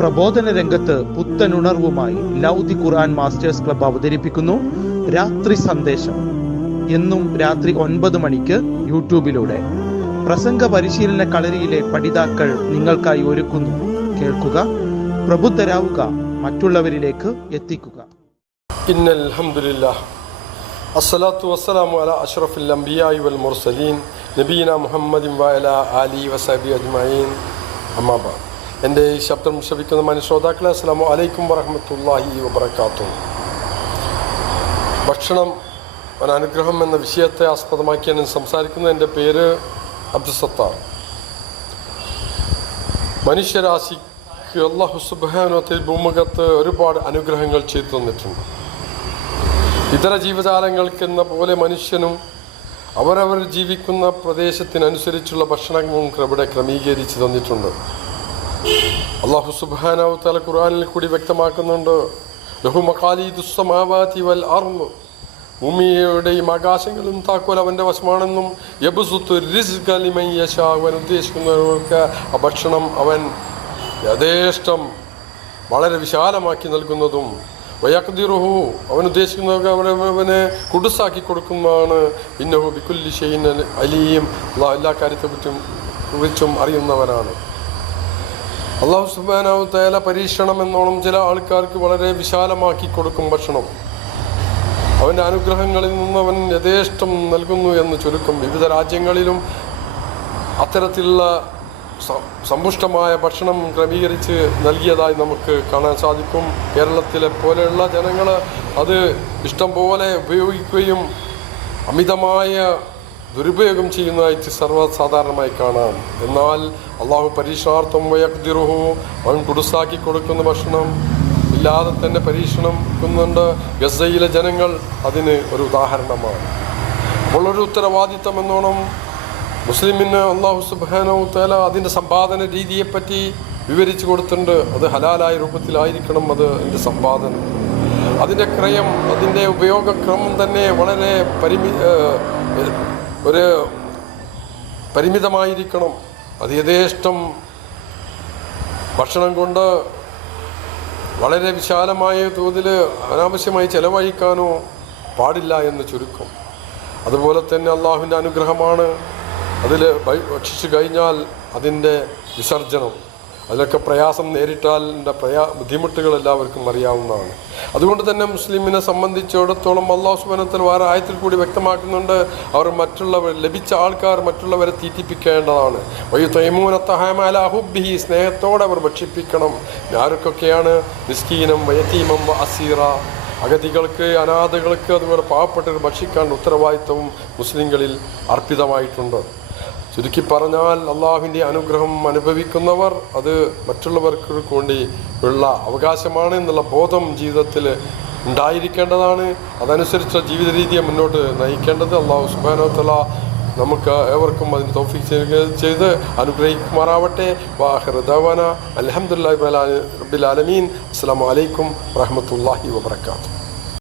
പ്രബോധന രംഗത്ത് പുത്തനുണർവുമായി ലൗദി ഖുർആൻ masters club അവതരിപ്പിക്കുന്നു. രാത്രി സന്ദേശം. എന്നും രാത്രി ഒൻപത് മണിക്ക് യൂട്യൂബിലൂടെ. പ്രസംഗ പരിശീലന കളരിയിലെ പഠിതാക്കൾ നിങ്ങൾക്കായി ഒരുക്കുന്നു. കേൾക്കുക പ്രബുദ്ധരാവുക മറ്റുള്ളവരിലേക്ക് എത്തിക്കുക. അസ്സലാത്തു വസ്സലാമു അല അഷ്റഫുൽ അംബിയായി വൽ മുർസലീൻ. നബീന മുഹമ്മദിൻ വഅല ആലി വസബി അജ്മഈൻ. അമ്മാബാദ്. എന്റെ ഈ ശബ്ദം ശ്രവിക്കുന്ന മാന്യ അസ്സാം അസ്സലാമു അലൈക്കും വറഹ്മത്തുള്ളാഹി വബറകാത്തു ഭക്ഷണം ഒരനുഗ്രഹം എന്ന വിഷയത്തെ ആസ്പദമാക്കി ഞാൻ സംസാരിക്കുന്നത് എന്റെ പേര് അബ്ദുസത്താർ മനുഷ്യരാശിക്ക് അള്ളാഹു സുബാനത്തിൽ ഭൂമുഖത്ത് ഒരുപാട് അനുഗ്രഹങ്ങൾ ചെയ്തു തന്നിട്ടുണ്ട്. ഇതര ജീവജാലങ്ങൾക്കെന്ന പോലെ മനുഷ്യനും അവരവർ ജീവിക്കുന്ന പ്രദേശത്തിനനുസരിച്ചുള്ള ഭക്ഷണവും ഇവിടെ ക്രമീകരിച്ച് തന്നിട്ടുണ്ട്. അള്ളാഹു സുബാനാവ് തല ഖുർആനിൽ കൂടി വ്യക്തമാക്കുന്നുണ്ട്. വൽ ഭൂമിയുടെയും ആകാശങ്ങളും താക്കോൽ അവന്റെ വശമാണെന്നും യബുസുത്ത് അവൻ ഉദ്ദേശിക്കുന്നവർക്ക് ആ ഭക്ഷണം അവൻ യഥേഷ്ടം വളരെ വിശാലമാക്കി നൽകുന്നതും വയക്തിറുഹു അവൻ ഉദ്ദേശിക്കുന്നവർക്ക് അവനെ കുടുസാക്കി കൊടുക്കുന്നതാണ്. ഇന്നഹു ബിക്കുല്ലി അലിയും എല്ലാ കാര്യത്തെ കുറിച്ചും അറിയുന്നവനാണ്. അള്ളാഹു സുബാനാവ് തേല പരീക്ഷണം എന്നോണം ചില ആൾക്കാർക്ക് വളരെ വിശാലമാക്കി കൊടുക്കും ഭക്ഷണം. അവന്റെ അനുഗ്രഹങ്ങളിൽ നിന്ന് അവൻ യഥേഷ്ടം നൽകുന്നു എന്ന് ചുരുക്കം വിവിധ രാജ്യങ്ങളിലും അത്തരത്തിലുള്ള സമ്പുഷ്ടമായ ഭക്ഷണം ക്രമീകരിച്ച് നൽകിയതായി നമുക്ക് കാണാൻ സാധിക്കും. കേരളത്തിലെ പോലെയുള്ള ജനങ്ങൾ അത് ഇഷ്ടം പോലെ ഉപയോഗിക്കുകയും അമിതമായ ദുരുപയോഗം ചെയ്യുന്നതായിട്ട് സർവസാധാരണമായി കാണാം. എന്നാൽ അള്ളാഹു പരീക്ഷണാർത്ഥം വയക്തിരുഹു അവൻ കുടുസാക്കി കൊടുക്കുന്ന ഭക്ഷണം ഇല്ലാതെ തന്നെ പരീക്ഷണം ക്കുന്നുണ്ട്. ഗസയിലെ ജനങ്ങൾ അതിന് ഒരു ഉദാഹരണമാണ്. അപ്പോൾ ഒരു ഉത്തരവാദിത്തം എന്നോണം മുസ്ലിമിന് അള്ളാഹു സുബാനോ അതിന്റെ സമ്പാദന രീതിയെപ്പറ്റി വിവരിച്ചു കൊടുത്തിട്ടുണ്ട്. അത് ഹലാലായ രൂപത്തിലായിരിക്കണം അത് അതിന്റെ സമ്പാദനം. അതിന്റെ ക്രയം അതിന്റെ ഉപയോഗക്രമം തന്നെ വളരെ പരിമി ഒരു പരിമിതമായിരിക്കണം. അത് യഥേഷ്ടം ഭക്ഷണം കൊണ്ട് വളരെ വിശാലമായ തോതിൽ അനാവശ്യമായി ചെലവഴിക്കാനോ പാടില്ല എന്ന് ചുരുക്കം. അതുപോലെ തന്നെ അള്ളാഹുവിന്റെ അനുഗ്രഹമാണ്. അതിൽ ഭക്ഷിച്ചു കഴിഞ്ഞാൽ അതിന്റെ വിസർജനം അതിലൊക്കെ പ്രയാസം നേരിട്ടാൽ പ്രയാ ബുദ്ധിമുട്ടുകൾ എല്ലാവർക്കും അറിയാവുന്നതാണ്. അതുകൊണ്ട് തന്നെ മുസ്ലിമിനെ സംബന്ധിച്ചിടത്തോളം അള്ളാഹു സുബനത്തിൽ വേറെ ആയത്തിൽ കൂടി വ്യക്തമാക്കുന്നുണ്ട് അവർ മറ്റുള്ളവർ ലഭിച്ച ആൾക്കാർ മറ്റുള്ളവരെ തീറ്റിപ്പിക്കേണ്ടതാണ്. വയ്യു തൈമൂനത്തഹാമലഹുബിഹി സ്നേഹത്തോടെ അവർ ഭക്ഷിപ്പിക്കണം. ആർക്കൊക്കെയാണ് നിസ്കീനം വയത്തീമം അസീറ. അഗതികൾക്ക് അനാഥകൾക്ക് അതുപോലെ പാവപ്പെട്ടവർ ഭക്ഷിക്കാനുള്ള ഉത്തരവാദിത്വവും മുസ്ലിങ്ങളിൽ അർപ്പിതമായിട്ടുണ്ട്. ചുരുക്കി പറഞ്ഞാൽ അള്ളാഹുവിന്റെ അനുഗ്രഹം അനുഭവിക്കുന്നവർ അത് മറ്റുള്ളവർക്ക് വേണ്ടി ഉള്ള അവകാശമാണ് എന്നുള്ള ബോധം ജീവിതത്തിൽ ഉണ്ടായിരിക്കേണ്ടതാണ്. അതനുസരിച്ച ജീവിത രീതിയെ മുന്നോട്ട് നയിക്കേണ്ടത് അള്ളാഹു സുബാനോത്തല നമുക്ക് ഏവർക്കും അതിന് തോഫിക് ചെയ്ത് അനുഗ്രഹിക്കുമാറാവട്ടെ. വാഹൃദവന അലഹമുല്ലാ റബ്ബിൽ ആലമീൻ. അസ്സാം വലൈക്കും വാഹമത്തല്ലാഹി വാബർക്കാത്തു